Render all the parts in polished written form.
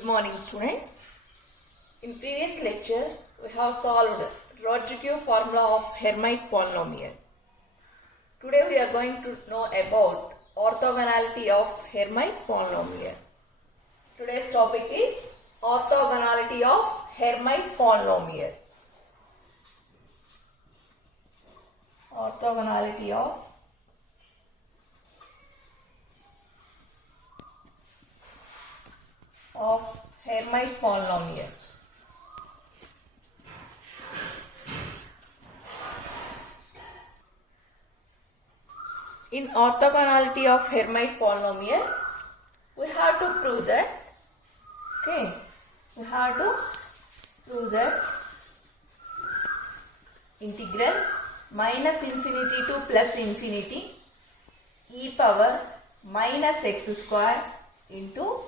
Good morning, students. In previous lecture, we have solved Rodriguez formula of Hermite polynomial. Today we are going to know about orthogonality of Hermite polynomial. Today's topic is orthogonality of Hermite polynomial. Orthogonality of Hermite polynomial. In orthogonality of Hermite polynomial, we have to prove that, integral minus infinity to plus infinity e power minus x square into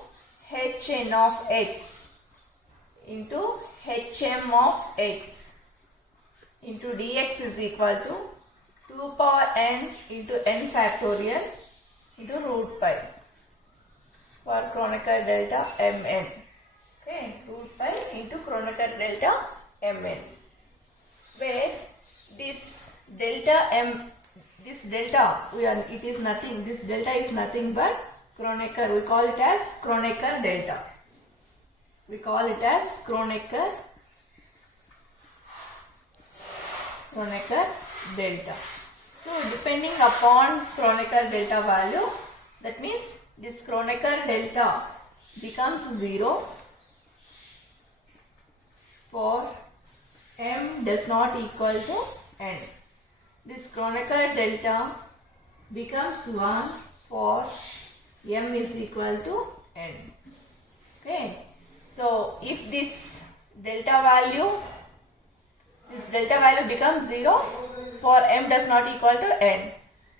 hn of x into hm of x into dx is equal to 2 power n into n factorial into root pi for Kronecker delta mn. Root pi into Kronecker delta mn, where this delta this delta is nothing but Kronecker. We call it as Kronecker delta. Kronecker delta. So depending upon Kronecker delta value, that means this Kronecker delta becomes 0 for m does not equal to n. This Kronecker delta becomes 1 for m is equal to n. So if this delta value becomes 0 for m does not equal to n,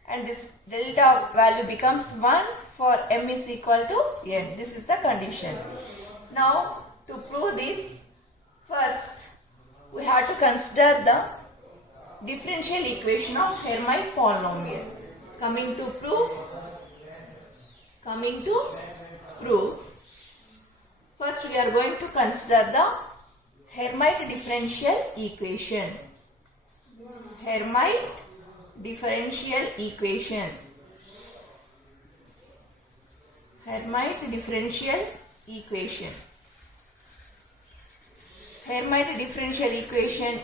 and this delta value becomes 1 for m is equal to n. This is the condition. Now to prove this, first we have to consider the differential equation of Hermite polynomial. Coming to prove, first we are going to consider the Hermite differential equation. Hermite differential equation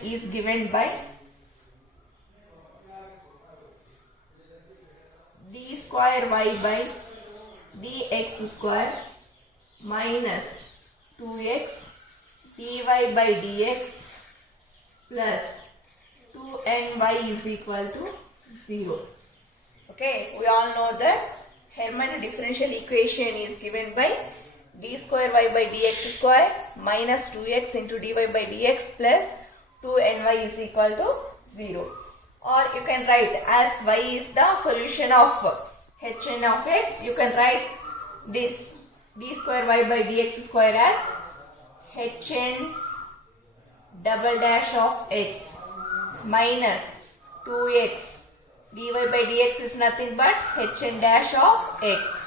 is given by d square y by dx square minus 2x dy by dx plus 2ny is equal to 0. We all know that Hermite differential equation is given by d square y by dx square minus 2x into dy by dx plus 2ny is equal to 0. Or you can write, as y is the solution of hn of x, you can write this d square y by dx square as hn double dash of x minus 2x dy by dx is nothing but hn dash of x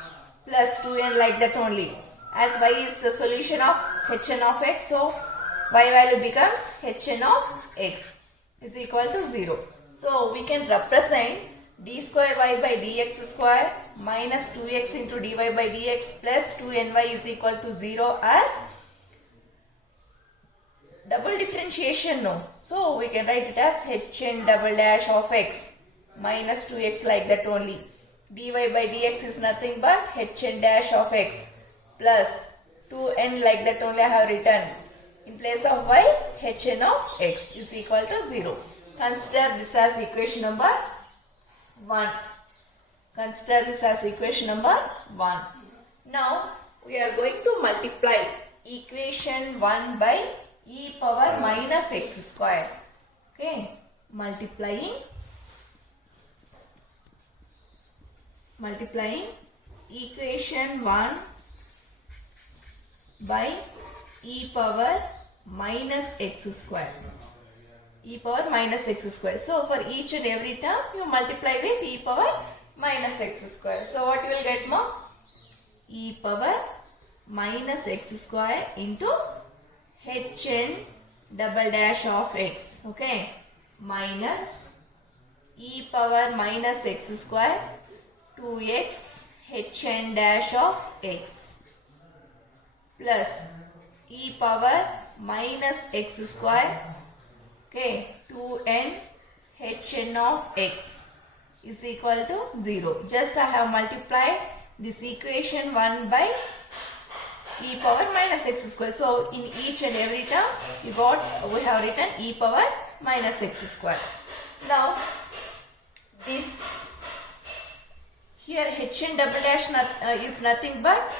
plus 2n, like that only. As y is the solution of hn of x, so y value becomes hn of x is equal to 0. So we can represent d square y by dx square minus 2x into dy by dx plus 2ny is equal to 0 as double differentiation, no? So we can write it as hn double dash of x minus 2x, like that only. dy by dx is nothing but hn dash of x plus 2n, like that only I have written. In place of y, hn of x is equal to 0. Consider this as equation number 1. Now we are going to multiply equation 1 by e power minus x square. Multiplying equation 1 by e power minus x square. So for each and every term you multiply with e power minus x square. So what you will get, more? E power minus x square into hn double dash of x. Okay, minus e power minus x square 2x hn dash of x plus e power minus x square, okay, 2n hn of x is equal to 0. Just I have multiplied this equation 1 by e power minus x square. So in each and every term we have written e power minus x square. Now this here hn double dash is nothing but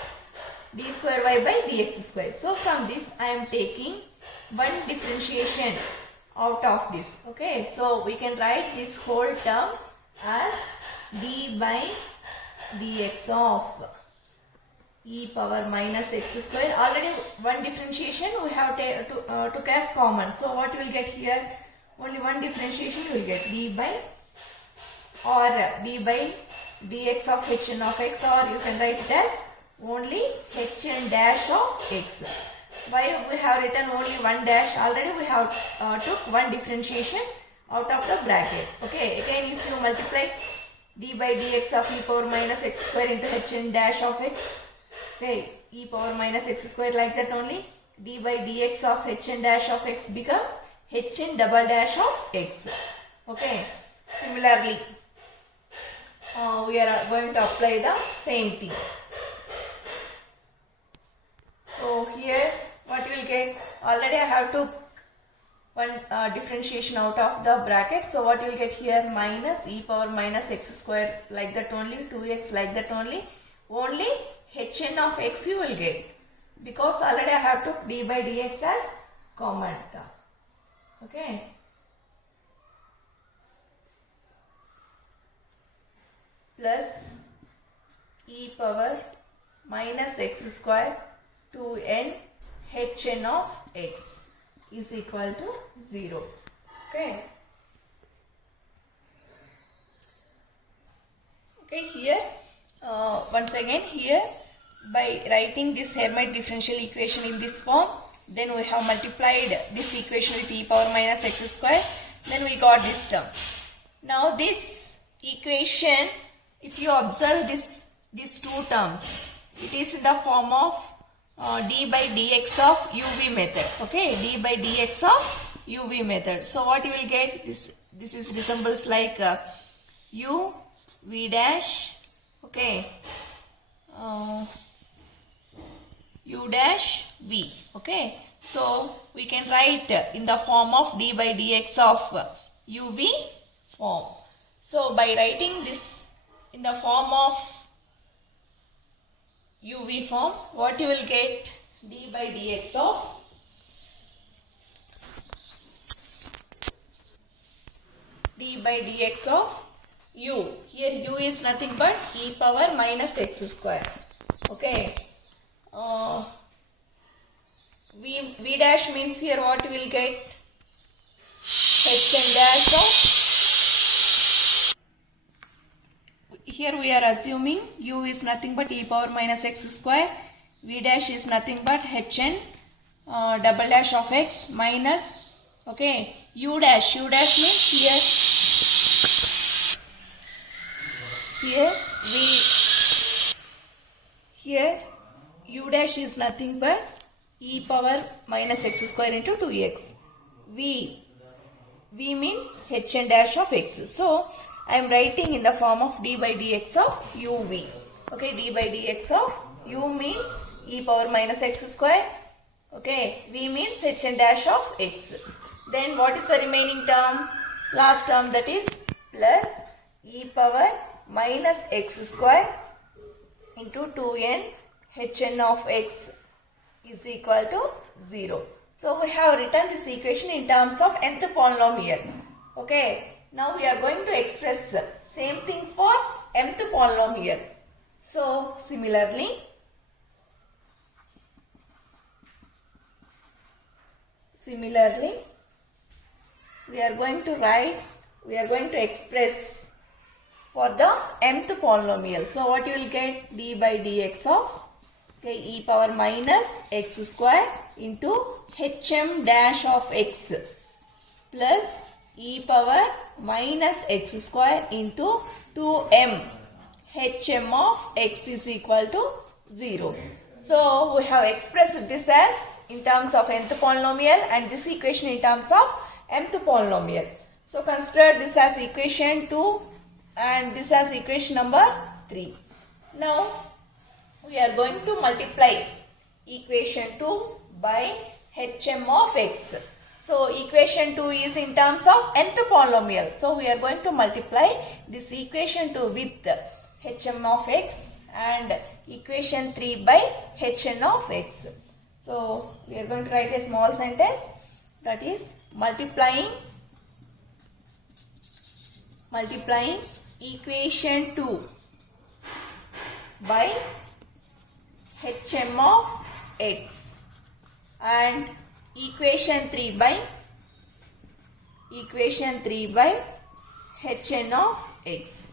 d square y by dx square. So from this I am taking one differentiation out of this. Okay, so we can write this whole term as d by dx of e power minus x square. Already one differentiation we have took as common. So what you will get here? Only one differentiation you will get, d by dx of hn of x, or you can write it as only hn dash of x. Why we have written only one dash? Already we have took one differentiation out of the bracket. Okay, again if you multiply d by dx of e power minus x square into hn dash of x, okay, e power minus x square, like that only d by dx of hn dash of x becomes hn double dash of x. Okay, similarly we are going to apply the same thing. So here what you will get? Already I have took one differentiation out of the bracket. So what you will get here? Minus e power minus x square, like that only, 2x, like that only hn of x you will get, because already I have took d by dx as common term. Okay, plus e power minus x square 2n hn of x is equal to 0. Okay. Okay, here once again here by writing this Hermite differential equation in this form, then we have multiplied this equation with e power minus x square, then we got this term. Now this equation, if you observe these two terms, it is in the form of d by dx of uv method. Okay, d by dx of uv method. So what you will get? This is resembles like u v dash, okay, u dash v. Okay, so we can write in the form of d by dx of uv form. So by writing this in the form of uv form, what you will get? D by dx of u. Here u is nothing but e power minus x square. Okay, v dash means here what you will get? hn dash of, here we are assuming u is nothing but e power minus x square, v dash is nothing but hn double dash of x minus, okay, u dash means here u dash is nothing but e power minus x square into 2x. v means hn dash of x. So I am writing in the form of d by dx of uv. Okay, d by dx of u means e power minus x square. Okay, v means hn dash of x. Then what is the remaining term? Last term, that is plus e power minus x square into 2n hn of x is equal to 0. So we have written this equation in terms of nth polynomial. Okay. Now we are going to express same thing for mth polynomial. So similarly, we are going to express for the mth polynomial. So what you will get? D by dx of Okay, e power minus x square into hm dash of x plus e power minus x square into 2m hm of x is equal to 0. So we have expressed this as in terms of nth polynomial and this equation in terms of mth polynomial. So consider this as equation 2 and this as equation number 3. Now we are going to multiply equation 2 by hm of x. So equation 2 is in terms of nth polynomial. So we are going to multiply this equation 2 with hm of x and equation 3 by hn of x. So we are going to write a small sentence, that is multiplying equation 2 by hm of x and equation 3 by hn of x.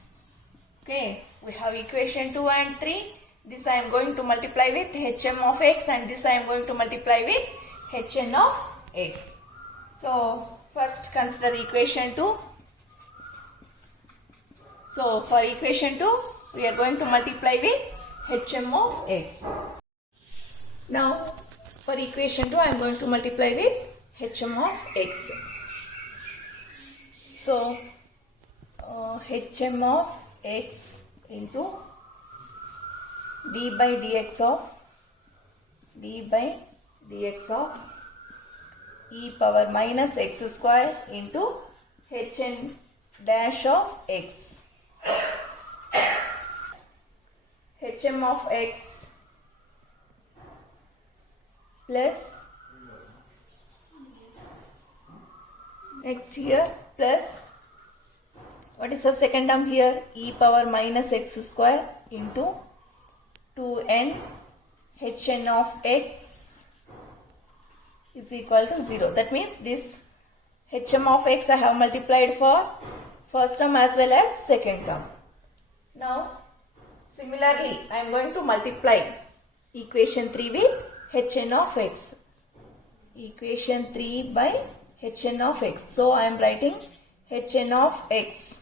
Okay, we have equation 2 and 3. This I am going to multiply with hm of x and this I am going to multiply with hn of x. So first consider equation 2. So for equation 2 we are going to multiply with hm of x. Now for equation 2 I am going to multiply with hm of x. So hm of x into d by dx of e power minus x square into hn dash of x. hm of x plus next here plus what is the second term here, e power minus x square into 2n hn of x is equal to 0. That means this hm of x I have multiplied for first term as well as second term. Now similarly I am going to multiply equation 3 with hn of x. Equation 3 by hn of x. So I am writing hn of x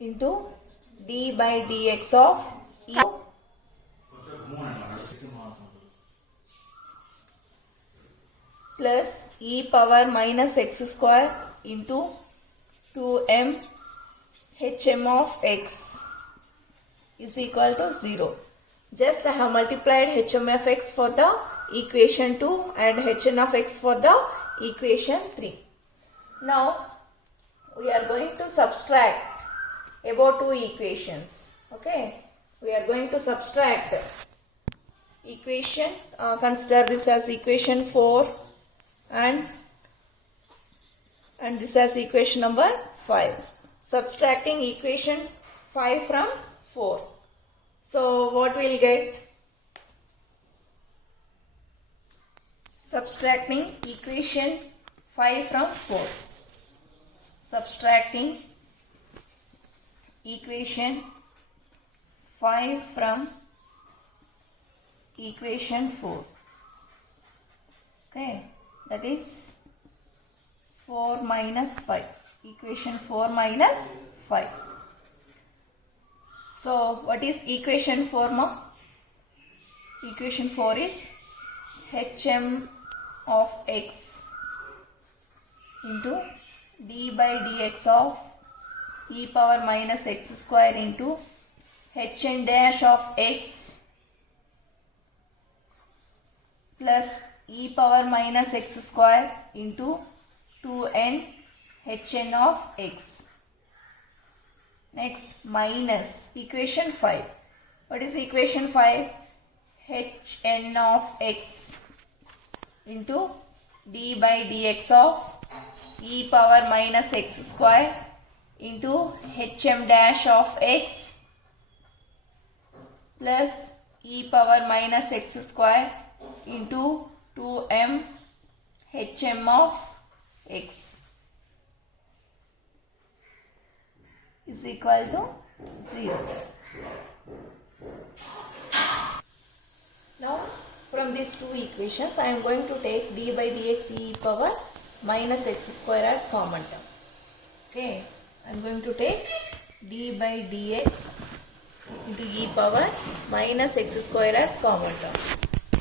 into d by dx of e plus e power minus x square into 2m hm of x is equal to 0. Just I have multiplied hm of x for the equation 2 and hn of x for the equation 3. Now we are going to subtract above two equations. Okay, we are going to subtract equation, consider this as equation 4 and this as equation number 5. Subtracting equation 5 from 4. So what we will get? Subtracting equation 5 from 4. Subtracting equation 5 from equation 4. Okay, that is 4 minus 5. Equation 4 minus 5. So what is equation 4 ma? Equation 4 is hm of x into d by dx of e power minus x square into hn dash of x plus e power minus x square into 2n hn of x. Next minus equation 5. What is equation 5? hn of x into d by dx of e power minus x square into hm dash of x plus e power minus x square into 2m hm of x is equal to 0. Now from these two equations I am going to take d by dx e power minus x square as common term. Okay, I am going to take d by dx into e power minus x square as common term.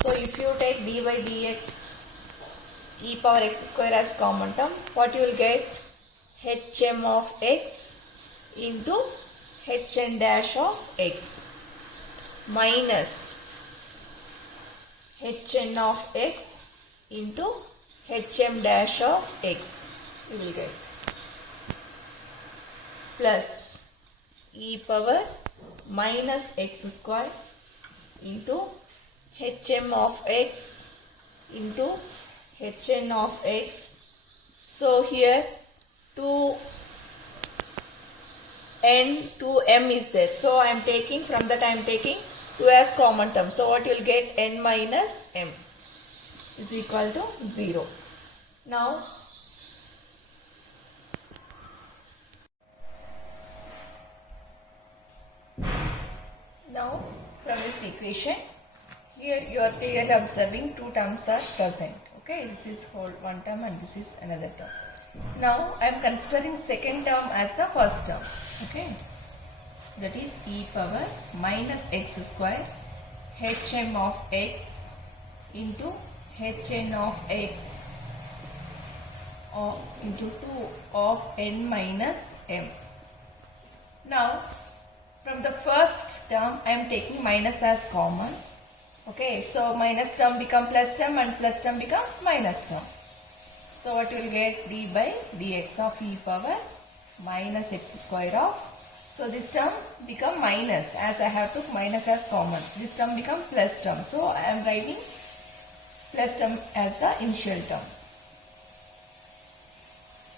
So if you take d by dx e power x square as common term, what you will get? hm of x into hn dash of x minus hn of x into hm dash of x, you will get, plus e power minus x square into hm of x into hn of x. So here 2m is there. So I am taking, from that I am taking 2 as common term. So what you will get? N minus m is equal to 0. Now from this equation, here you are clearly observing two terms are present. Okay, this is whole one term and this is another term. Now I am considering second term as the first term. Okay, that is e power minus x square hm of x into hn of x or into 2 of n minus m. Now from the first term I am taking minus as common. Okay, so minus term become plus term and plus term become minus term. So what you will get? D by dx of e power minus x square of, so this term become minus as I have took minus as common. This term become plus term. So I am writing plus term as the initial term.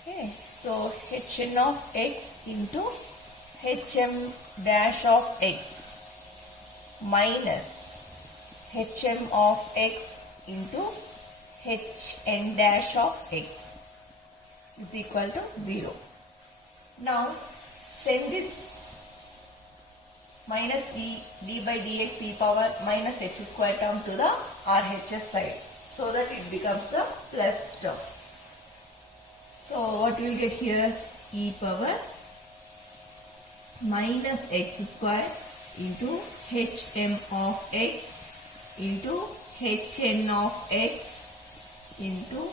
Okay, so hn of x into hm dash of x minus hm of x into hn dash of x is equal to 0. Now send this minus d by dx e power minus x square term to the RHS side so that it becomes the plus term. So what you will get here? E power minus x square into hm of x into hn of x into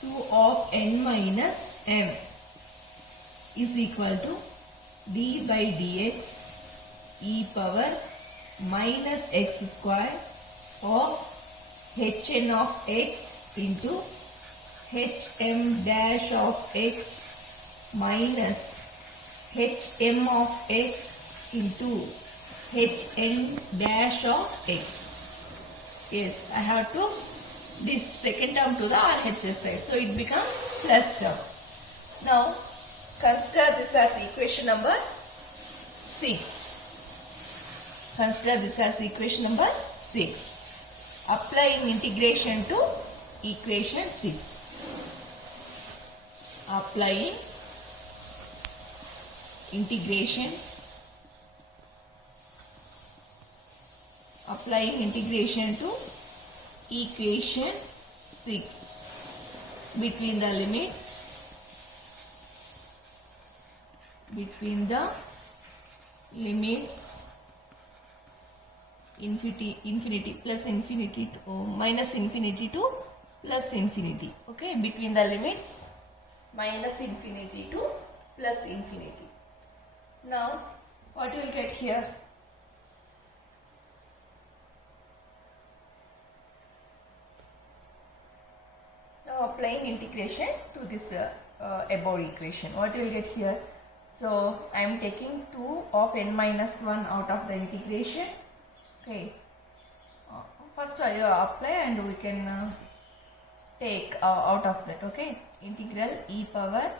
2 of n minus m is equal to d by dx e power minus x square of hn of x into hm dash of x minus hm of x into hn dash of x. Yes, I have to this second term to the RHS side, so it becomes plus term. Now consider this as equation number 6. Consider this as equation number 6. Applying integration to equation 6. Applying integration to equation 6 between the limits infinity plus infinity to minus infinity to plus infinity. Okay, between the limits minus infinity to plus infinity. Now what you will get here? Now applying integration to this above equation, what you will get here? So I am taking 2 of n minus 1 out of the integration. Okay, first I apply and we can take out of that. Okay, integral e power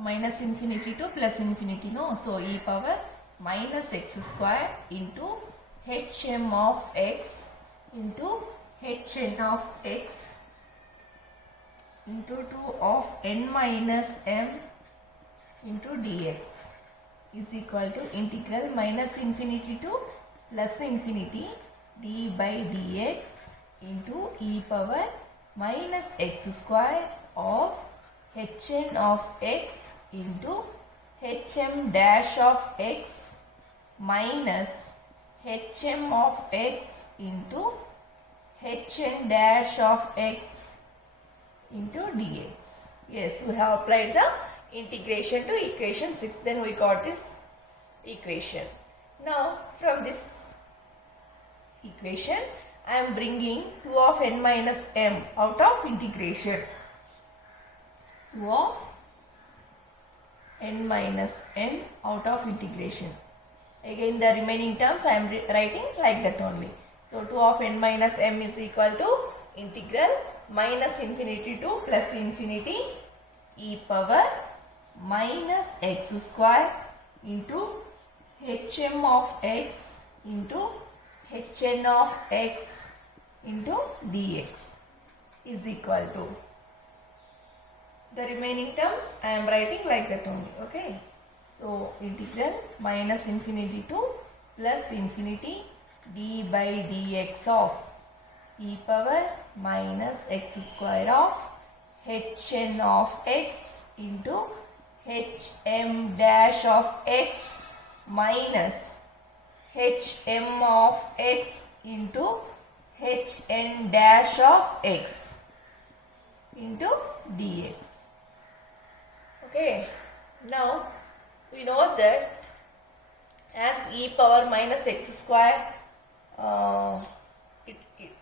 minus infinity to plus infinity, no, so e power minus x square into hm of x into hn of x into 2 of n minus m into dx is equal to integral minus infinity to plus infinity d by dx into e power minus x square of hn of x into hm dash of x minus hm of x into hn dash of x into dx. Yes, we have applied the integration to equation 6. Then we got this equation. Now from this equation I am bringing 2 of n minus m out of integration. 2 of n minus m out of integration. Again the remaining terms I am writing like that only. So 2 of n minus m is equal to integral minus infinity to plus infinity e power minus x square into hm of x into hn of x into dx is equal to, the remaining terms I am writing like that only. Okay. So integral minus infinity to plus infinity d by dx of e power minus x square of hn of x into hm dash of x minus hm of x into hn dash of x into dx. Okay. Now we know that as e power minus x square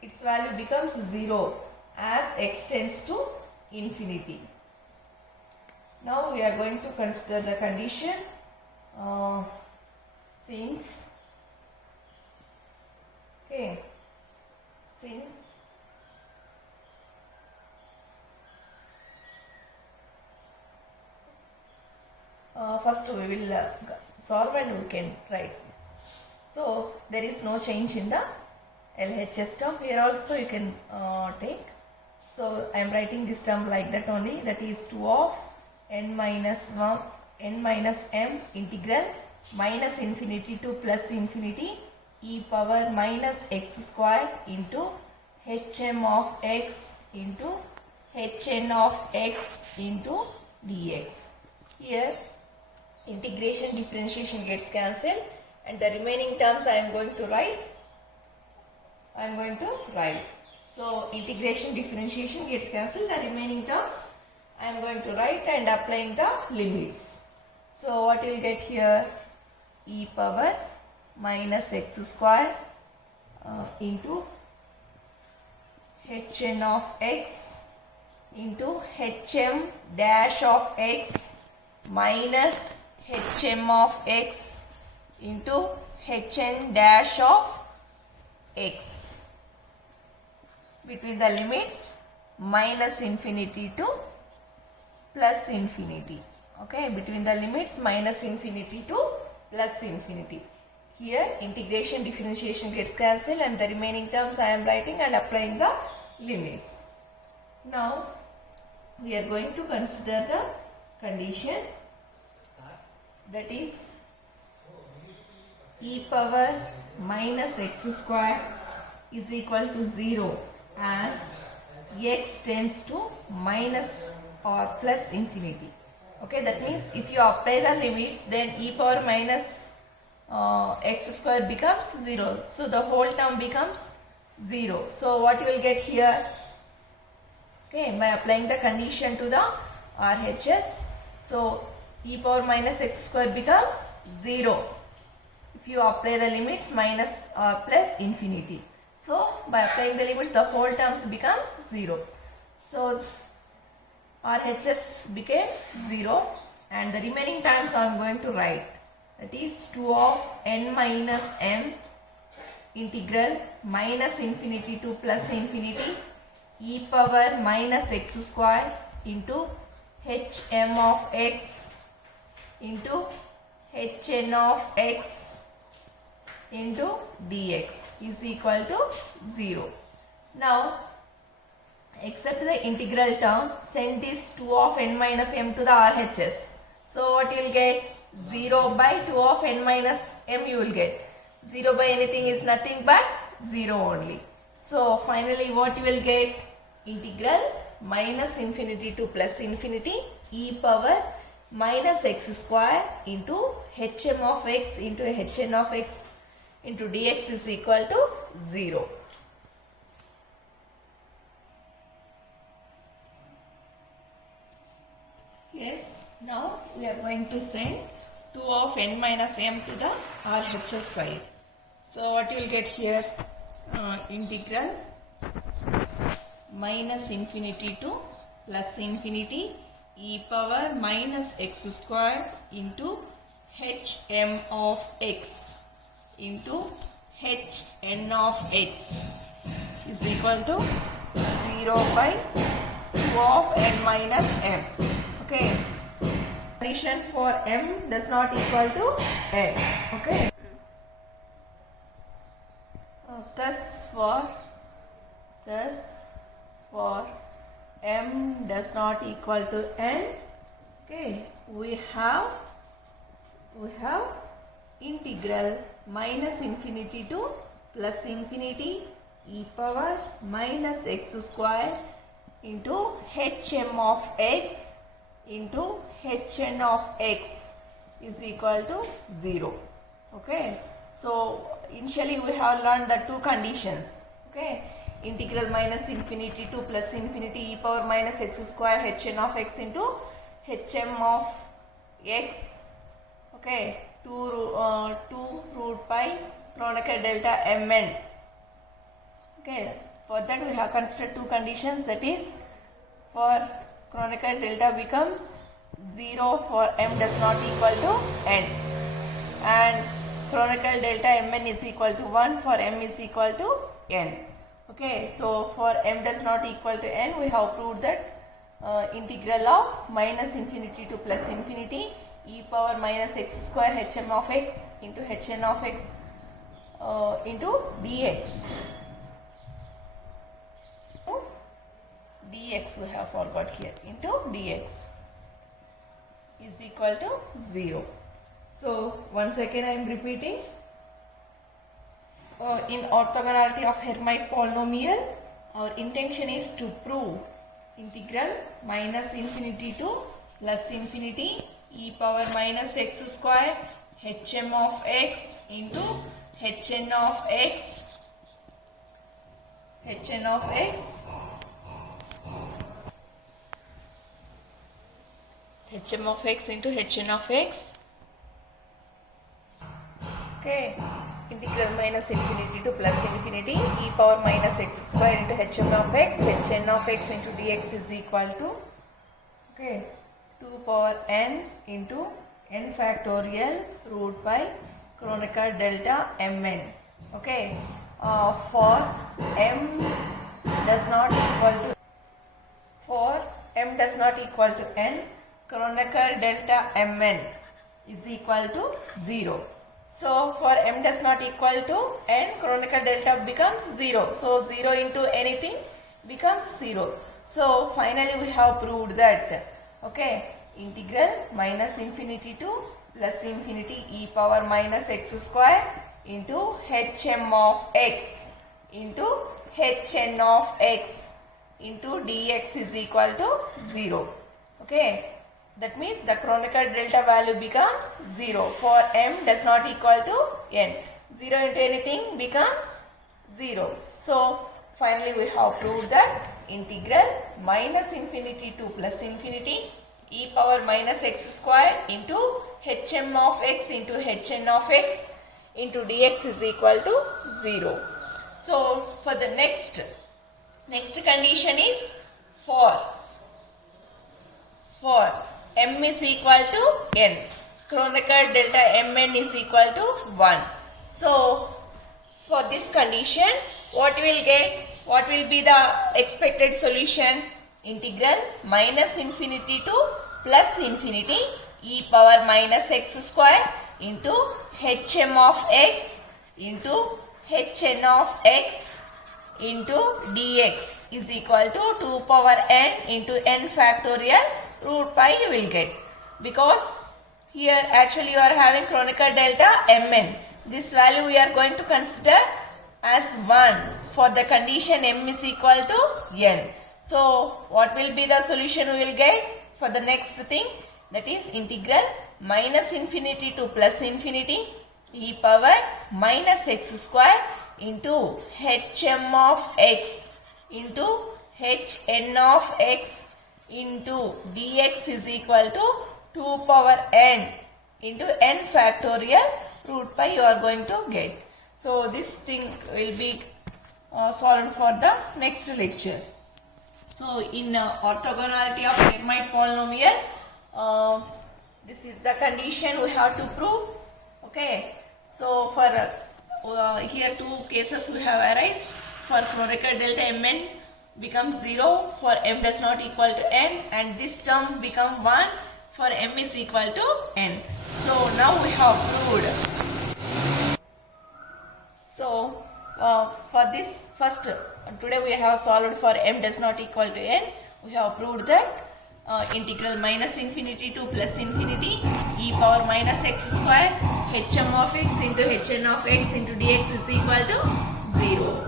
its value becomes 0 as x tends to infinity. Now we are going to consider the condition since first we will solve and we can write this. So there is no change in the LHS term. Here also you can take. So I am writing this term like that only, that is 2 of n minus m integral minus infinity to plus infinity e power minus x square into hm of x into hn of x into dx. Here integration differentiation gets cancelled and the remaining terms I am going to write. So integration differentiation gets cancelled, the remaining terms I am going to write and applying the limits. So what you will get here, e power minus x square into hn of x into hm dash of x minus hm of x into hn dash of x between the limits minus infinity to plus infinity. Okay, between the limits minus infinity to plus infinity. Here integration differentiation gets cancelled and the remaining terms I am writing and applying the limits. Now we are going to consider the condition, that is e power minus x square is equal to 0 as x tends to minus or plus infinity. Okay, that means if you apply the limits, then e power minus x square becomes 0. So the whole term becomes 0. So what you will get here? Okay, by applying the condition to the RHS, so e power minus x square becomes 0 if you apply the limits minus or plus infinity. So by applying the limits, the whole terms becomes 0. So RHS became 0 and the remaining terms I am going to write, that is 2 of n minus m integral minus infinity to plus infinity e power minus x square into hm of x into hn of x into dx is equal to 0. Now except the integral term, send this 2 of n minus m to the RHS. So what you will get? 0 by 2 of n minus m you will get. 0 by anything is nothing but 0 only. So finally what you will get? Integral minus infinity to plus infinity e power minus x square into hm of x into hn of x into dx is equal to 0. Yes, now we are going to send 2 of n minus m to the RHS side. So what you will get here? Integral minus infinity to plus infinity e power minus x square into hm of x into hn of x is equal to 0 by 2 of n minus m. Okay. Condition for m does not equal to n. Okay. Thus for m does not equal to n, okay, we have integral minus infinity to plus infinity e power minus x square into hm of x into hn of x is equal to 0. Okay. So initially we have learned the two conditions. Okay. Integral minus infinity to plus infinity e power minus x square hn of x into hm of x. Okay. 2 root pi Kronecker delta mn. Okay. For that we have considered two conditions, that is, for Kronecker delta becomes 0 for m does not equal to n, and Kronecker delta mn is equal to 1 for m is equal to n. Okay, so for m does not equal to n, we have proved that integral of minus infinity to plus infinity e power minus x square hm of x into hn of x into dx. Dx we have forgot here, into dx is equal to 0. So once again I am repeating. In orthogonality of Hermite polynomial, our intention is to prove integral minus infinity to plus infinity e power minus x square hm of x into hn of x into hn of x. Okay. Integral minus infinity to plus infinity e power minus x square into hm of x, hn of x into dx is equal to, okay, 2 power n into n factorial root by Kronecker delta mn. Okay, for m does not equal to n, Kronecker delta mn is equal to 0. So for m does not equal to n, Kronecker delta becomes 0. So 0 into anything becomes 0. So finally we have proved that, okay, integral minus infinity to plus infinity e power minus x square into hm of x into hn of x into dx is equal to 0. Okay. That means the Kronecker delta value becomes 0 for m does not equal to n. 0 into anything becomes 0. So finally we have proved that integral minus infinity to plus infinity e power minus x square into hm of x into hn of x into dx is equal to 0. So for the next condition is for m is equal to n, Kronecker delta mn is equal to 1. So for this condition, what we will get? What will be the expected solution? Integral minus infinity to plus infinity e power minus x square into hm of x into hn of x into dx is equal to 2 power n into n factorial root pi you will get, because here actually you are having Kronecker delta Mn. This value we are going to consider as 1 for the condition m is equal to n. So what will be the solution we will get for the next thing? That is integral minus infinity to plus infinity e power minus x square into hm of x into hn of x into dx is equal to 2 power n into n factorial root pi you are going to get. So this thing will be solved for the next lecture. So in orthogonality of Hermite polynomial, this is the condition we have to prove. Okay. So for here two cases we have arised. For Kronecker delta Mn becomes 0 for m does not equal to n, and this term become 1 for m is equal to n. So now we have proved. So for this first, today we have solved for m does not equal to n. We have proved that integral minus infinity to plus infinity e power minus x square hm of x into hn of x into dx is equal to 0.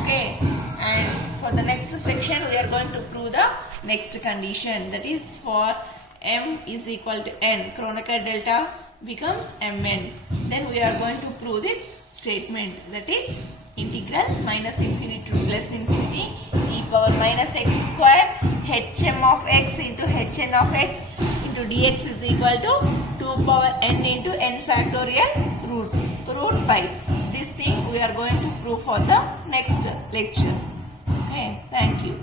Okay, and for the next section we are going to prove the next condition, that is for m is equal to n, Kronecker delta becomes mn. Then we are going to prove this statement, that is integral minus infinity to plus infinity e power minus x square hm of x into hn of x into dx is equal to 2 power n into n factorial root pi. This thing we are going to prove for the next lecture. Okay, thank you.